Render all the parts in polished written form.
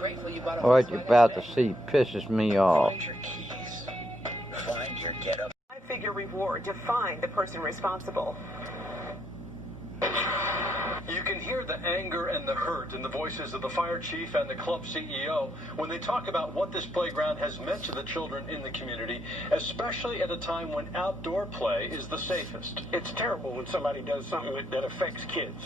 What you're about to see pisses me off. Five-figure reward to find the person responsible. You can hear the anger and the hurt in the voices of the fire chief and the club CEO when they talk about what this playground has meant to the children in the community, especially at a time when outdoor play is the safest. It's terrible when somebody does something that affects kids.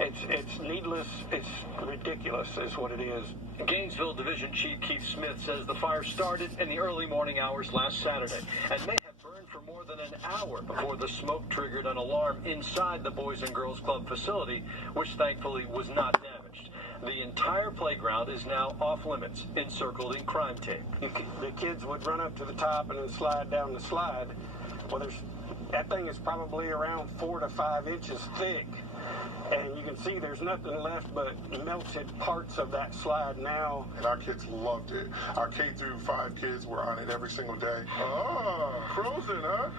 It's needless, it's ridiculous is what it is. Gainesville Division Chief Keith Smith says the fire started in the early morning hours last Saturday and may have burned for more than an hour before the smoke triggered an alarm inside the Boys and Girls Club facility, which thankfully was not damaged. The entire playground is now off limits, encircled in crime tape. The kids would run up to the top and then slide down the slide. Well, that thing is probably around 4 to 5 inches thick. And you can see there's nothing left but melted parts of that slide now. And our kids loved it. Our K through 5 kids were on it every single day. Oh, frozen, huh?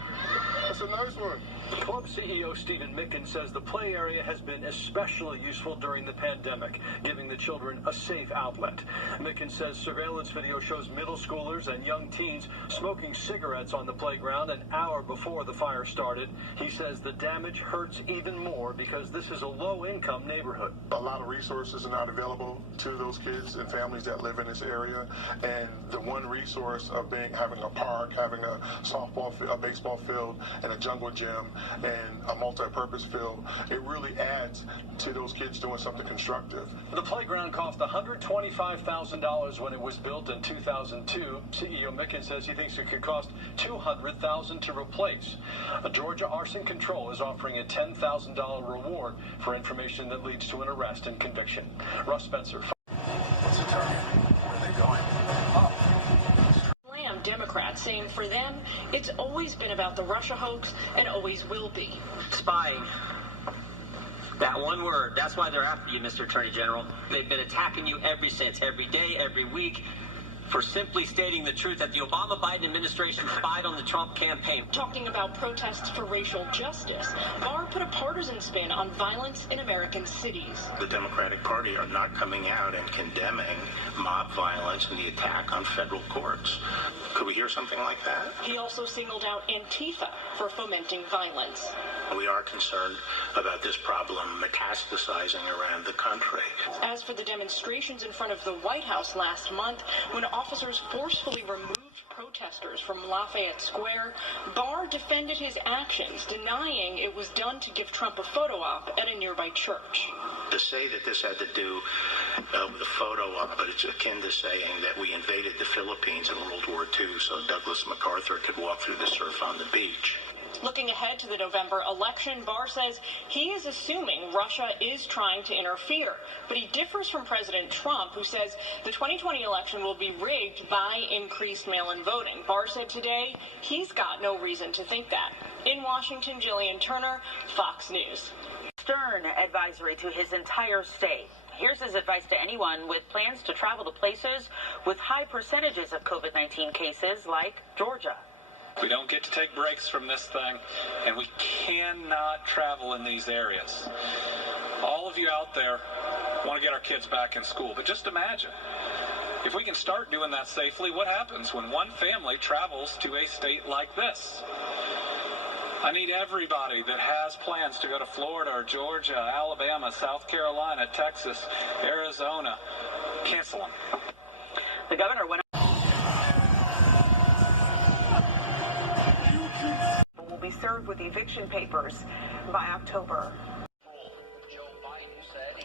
That's a nice one. Club CEO Stephen Micken says the play area has been especially useful during the pandemic, giving the children a safe outlet. Micken says surveillance video shows middle schoolers and young teens smoking cigarettes on the playground an hour before the fire started. He says the damage hurts even more because this is a low-income neighborhood. A lot of resources are not available to those kids and families that live in this area, and the one resource of having a park, having a softball field, a baseball field, and a jungle gym, and a multi-purpose field, it really adds to those kids doing something constructive. The playground cost $125,000 when it was built in 2002. CEO Micken says he thinks it could cost $200,000 to replace. Georgia Arson Control is offering a $10,000 reward for information that leads to an arrest and conviction. Russ Spencer. What's the target? Where are they going? Up. Democrats saying for them, it's always been about the Russia hoax and always will be. Spying. That one word, that's why they're after you, Mr. Attorney General. They've been attacking you every day, every week, for simply stating the truth that the Obama-Biden administration spied on the Trump campaign. Talking about protests for racial justice, Barr put a partisan spin on violence in American cities. The Democratic Party are not coming out and condemning mob violence and the attack on federal courts. Could we hear something like that? He also singled out Antifa for fomenting violence. We are concerned about this problem metastasizing around the country. As for the demonstrations in front of the White House last month, when officers forcefully removed protesters from Lafayette Square, Barr defended his actions, denying it was done to give Trump a photo op at a nearby church. To say that this had to do with a photo op, but it's akin to saying that we invaded the Philippines in World War II so Douglas MacArthur could walk through the surf on the beach. Looking ahead to the November election, Barr says he is assuming Russia is trying to interfere, but he differs from President Trump, who says the 2020 election will be rigged by increased mail-in voting. Barr said today he's got no reason to think that. In Washington, Jillian Turner, Fox News. Stern advisory to his entire state. Here's his advice to anyone with plans to travel to places with high percentages of COVID-19 cases like Georgia. We don't get to take breaks from this thing, and we cannot travel in these areas. All of you out there want to get our kids back in school, but just imagine, if we can start doing that safely, what happens when one family travels to a state like this? I need everybody that has plans to go to Florida or Georgia, Alabama, South Carolina, Texas, Arizona, cancel them. The governor went will be served with eviction papers by October.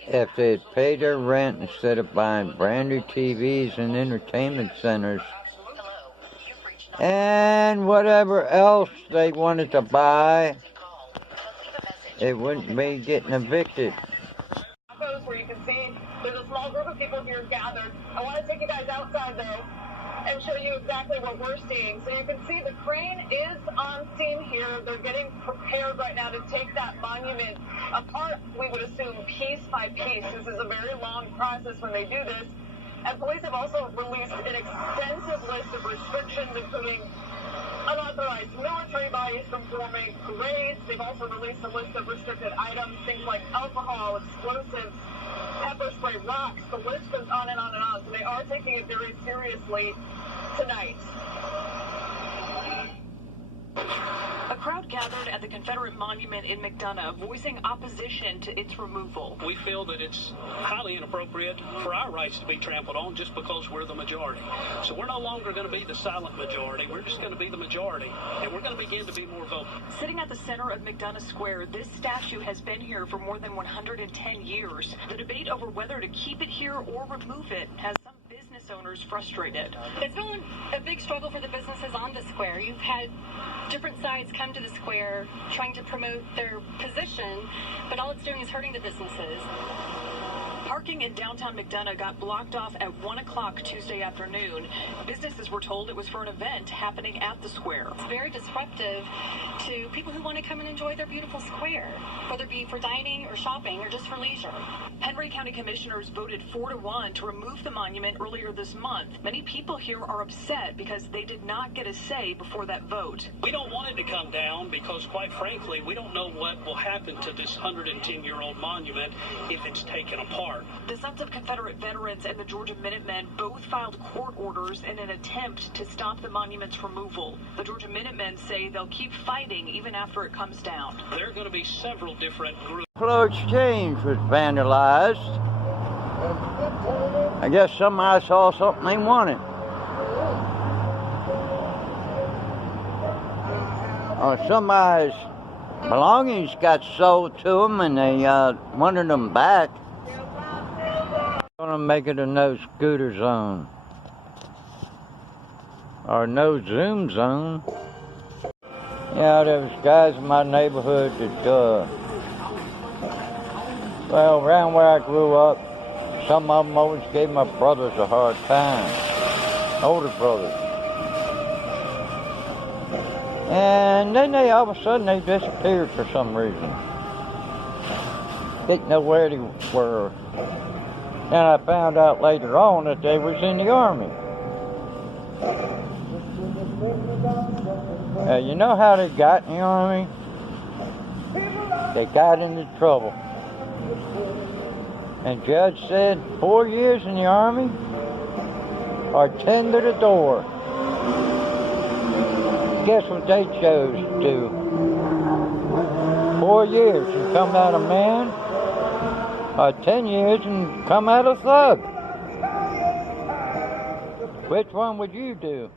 If they'd paid their rent instead of buying brand new TVs and entertainment centers and whatever else they wanted to buy, they wouldn't be getting evicted. Photos where you can see there's a small group of people here gathered. I want to take you guys outside though and show you exactly what we're seeing. So you can see the crane is on scene here. They're getting prepared right now to take that monument apart, we would assume, piece by piece. This is a very long process when they do this. And police have also released an extensive list of restrictions, including unauthorized military bodies from forming parades. They've also released a list of restricted items, things like alcohol, explosives, pepper spray, rocks. The list goes on and on and on. So they are are taking it very seriously tonight. A crowd gathered at the Confederate monument in McDonough, voicing opposition to its removal. We feel that it's highly inappropriate for our rights to be trampled on just because we're the majority. So we're no longer going to be the silent majority. We're just going to be the majority, and we're going to begin to be more vocal. Sitting at the center of McDonough Square, this statue has been here for more than 110 years. The debate over whether to keep it here or remove it has some business owners frustrated. It's been a big struggle for the businesses on the square. You've had different sides come to the square trying to promote their position, but all it's doing is hurting the businesses. Parking in downtown McDonough got blocked off at 1 o'clock Tuesday afternoon. Businesses were told it was for an event happening at the square. It's very disruptive to people who want to come and enjoy their beautiful square, whether it be for dining or shopping or just for leisure. Henry County Commissioners voted 4-1 to remove the monument earlier this month. Many people here are upset because they did not get a say before that vote. We don't want it to come down because, quite frankly, we don't know what will happen to this 110-year-old monument if it's taken apart. The Sons of Confederate Veterans and the Georgia Minutemen both filed court orders in an attempt to stop the monument's removal. The Georgia Minutemen say they'll keep fighting even after it comes down. There are going to be several different groups. Buffalo Exchange was vandalized. I guess somebody saw something they wanted. Or somebody's belongings got sold to them and they wanted them back. Gonna make it a no scooter zone or no Zoom zone. Yeah, there was guys in my neighborhood that well, around where I grew up, some of them always gave my brothers a hard time, older brothers. And then they all of a sudden they disappeared for some reason. Didn't know where they were. And I found out later on that they was in the Army. You know how they got in the Army? They got into trouble. And Judge said 4 years in the Army or 10 to the door. Guess what they chose to do? 4 years and come out a man, or 10 years and come out a thug. Which one would you do?